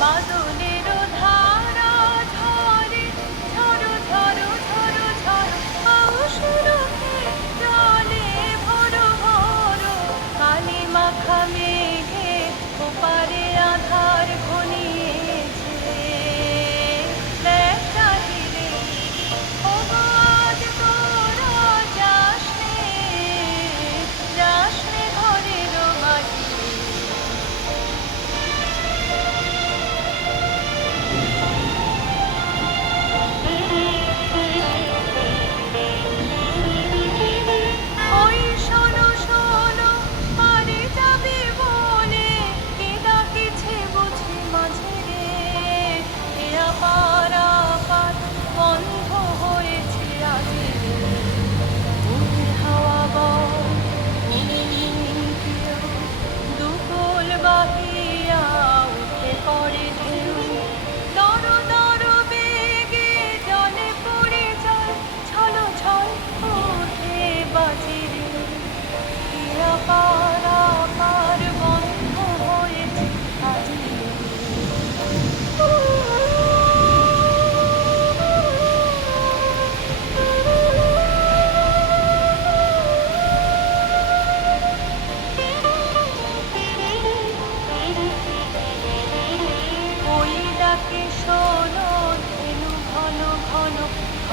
মাদুর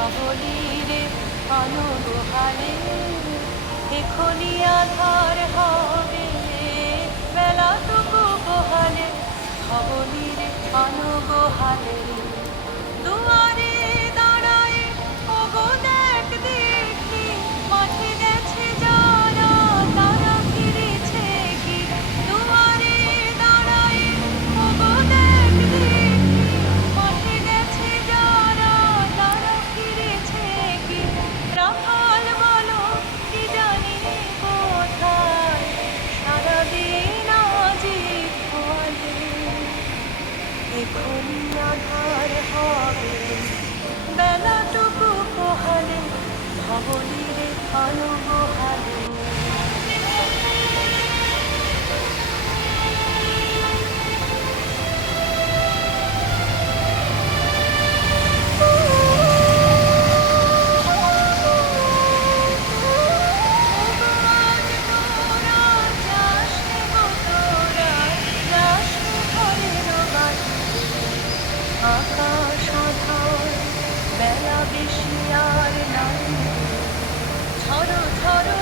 প্রবলীরে অনুদোহারে এখনই আধার হবে। বেশি আর নাই ঝরো ঝরো